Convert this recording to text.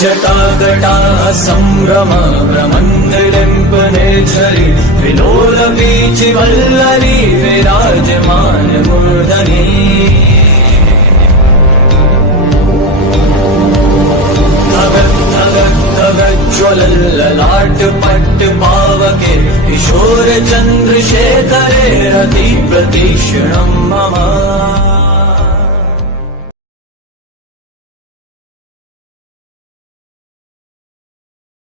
जटाकटाः सम्भ्रम भ्रमण्डलिम्पनेच्छरि विलोलवीचिवल्लरी विराजमानमूर्धनि ज्वलल्ललाट पट्ट पावके किशोर चन्द्रशेखरे रति प्रतीक्षणं मम।